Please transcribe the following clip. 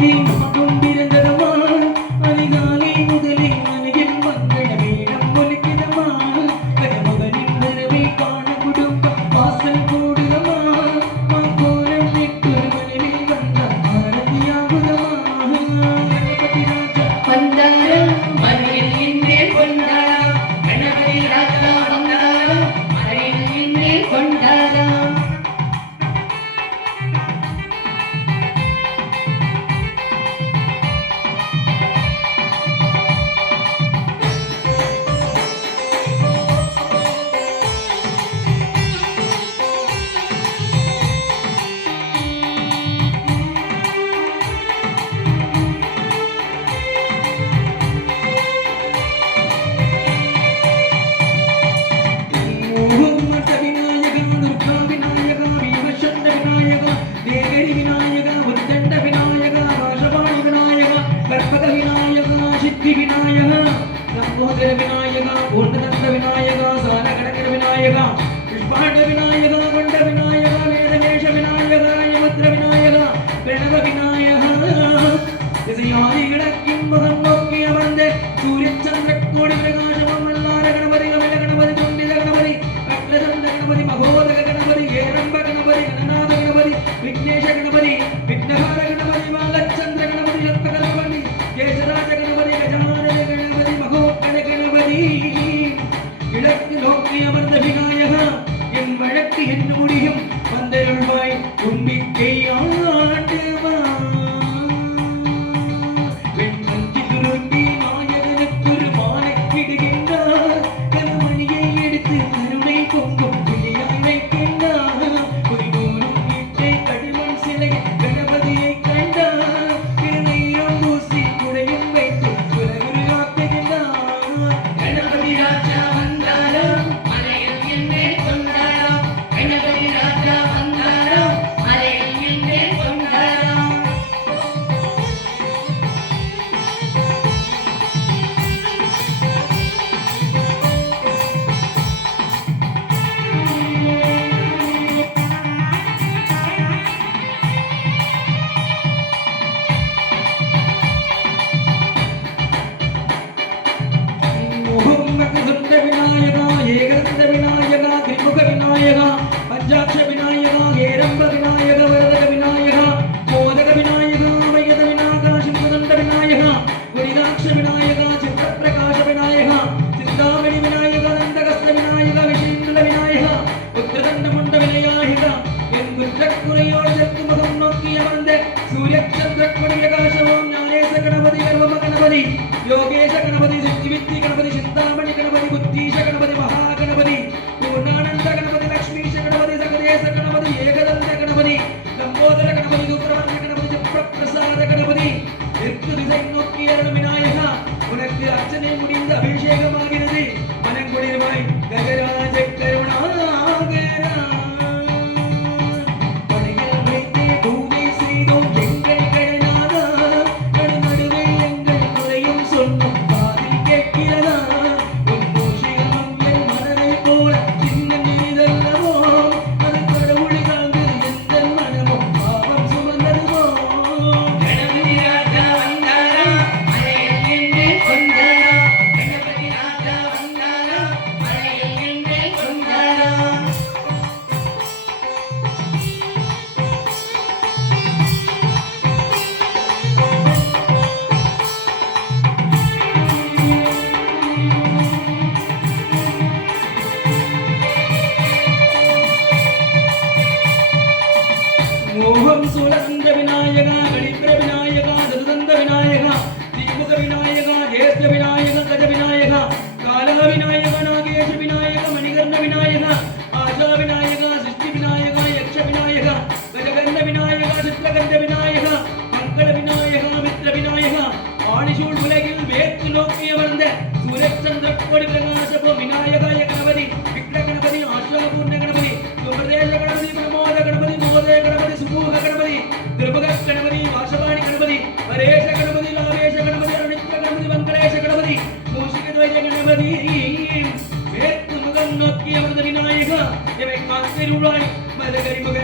நோக்கி நான் கொண்டிருந்ததமா அதிகாலை முதலே மனையில் மங்கள வேடம் ஒலிக்கிறமா கணமகனின் வரவை காண குடும்பம் வாசல் கூடுதமா கோலம் விட்டு மனைவி வந்த ஆரதியாகுதமா கணபதி ராஜா வந்தாரம் மலையில் நின்றே கொண்டாரம் கணபதி ராஜா வந்தாரம் மலையில் நின்றே கொண்டாரம் விநாயகா பூர்ணதந்த விநாயகா சாலகடகர விநாயகா புஷ்பாண்ட விநாயகா கொண்ட விநாயகா வேதநேஷ விநாயகா யமுத்ர விநாயகா பிரணவ விநாயகா திசையாதி கிழக்கின் முகம் நோக்கி அமர்ந்த சூரிய சந்திர கோடி பிரகாசமும் வல்லார கணபதி கமல கணபதி துண்டித கணபதி அக்லதந்த கணபதி மகோதக கணபதி ஏரம்ப கணபதி கணநாத கணபதி விக்னேஷ கணபதி விக்னஹார கணபதி பாலச்சந்திர கணபதி ரத்னகணபதி கேசராஜ கணபதி கஜானன கணபதி மகோக்கட கணபதி கிழக்கு நோக்கி அமர்ந்த விநாயகா என் வழக்கு என்ன முடியும் வந்தருள்வாய் தும்பிக்கை ஆண்டவா வெண்மஞ்சி துரும்பி நாயகனுக்கு ஒரு மாலை விடுகின்றார் கருமணியை எடுத்து கருணை பொங்கும் புலியாய் வைக்கின்றார் புரிதோறும் வீட்டை கடிமண் சிலை கணபதியை கண்டார் கிருமையாம் பூசி குடையும் வைத்து குலகுரு ஆக்குகின்றார் கணபதி ராஜா வந்தாரம் மலையில் நின்றே கொண்டாரம் கணபதி ராஜா வந்தாரம் மலையில் நின்றே கொண்டாரம் ஓம் விநாயகா ஏகந்த விநாயகா திரிமுக விநாயகா பஞ்சாட்ச விநாயகா ஏரம்ப விநாயகா வரதக விநாயகா மோதக விநாயகா மயத விநாயகா சிம்மதண்ட விநாயகா குரிதாட்ச விநாயகா சித்தப்பிரகாச விநாயகா சிந்தாமணி விநாயகா நந்தகஸ்த விநாயகா விஷேந்திர விநாயகா புத்திரதண்ட முண்ட விநாயகா என் குற்றக்குறையோடு தெற்கு முகம் நோக்கி அமர்ந்த சூரியச்சந்திர கொடி பிரகாசமும் ஞானேச கணபதி கர்வம கணபதி யோகேஷ கணபதி சித்திவித்தி கணபதி சிந்தாமணி கணபதி புத்தீஷ கணபதி மகாகணபதி பூர்ணானந்த கணபதி லக்ஷ்மீஷ கணபதி சகதேச கணபதி ஏகதந்த கணபதி லம்போதர கணபதி சுப்பிரமணிய கணபதி ஜப்ரபிரசாத கணபதி தெற்கு திசை நோக்கி அருளும் விநாயகா உனக்கு அர்ச்சனை முடிந்த அபிஷேகமாகிறது மனங்குளிர்வாய் ககராஜ கருணாகரா படையில் வைத்தே பூஜை செய்தோம் எங்கள் கடனாதா நடுநடுவே எங்கள் குறையும் சொன்னோம் காதில் கேட்கிறதா உன் கோஷிகமும் என் மனதை போல சின்ன நீதல்லவோ அது கடவுளை காந்து எந்த மனமும் பாவம் சுமந்ததுவோ கணபதி ராஜா வந்தாரம் மலையில் நின்றே கொண்டாரம் கணபதி ராஜா வந்தாரம் மலையில் நின்றே கொண்டாரம் மோகம் சூலகந்த விநாயகா கணித்திர விநாயகா ததுதந்த விநாயகா தீமுக விநாயகா ஜேஷ்ட விநாயகா கஜ விநாயகா காலா விநாயகா நாகேஷ விநாயகா மணிகர்ண விநாயகா ஆஷா விநாயகா சிஷ்டி விநாயகா யக்ஷ விநாயகா கஜகர்ண விநாயகா சித்திரகந்த விநாயகா மங்கள விநாயகா மித்ர விநாயகா ஆணிசூழ் உலகில் வேற்று நோக்கி அமர்ந்த சூரியச்சந்திர கோடி பிரகாசபோ விநாயகாய கணபதி விக்ன கணபதி ஆஷாபூர்ண கணபதி சுப்ரதேச கணபதி பிரமோத கணபதி மோதே கணபதி சுமூக கணபதி திருமுக கணபதி வாசவாணி கணபதி பரேஷ கணபதி லாவேஷ கணபதி அருணித்ர கணபதி மங்களேஷ கணபதி மூஷிக துவய கணபதி வேற்று முகம் நோக்கி அமர்ந்த விநாயகா இவை காத்திருளாய் மலகரிமுக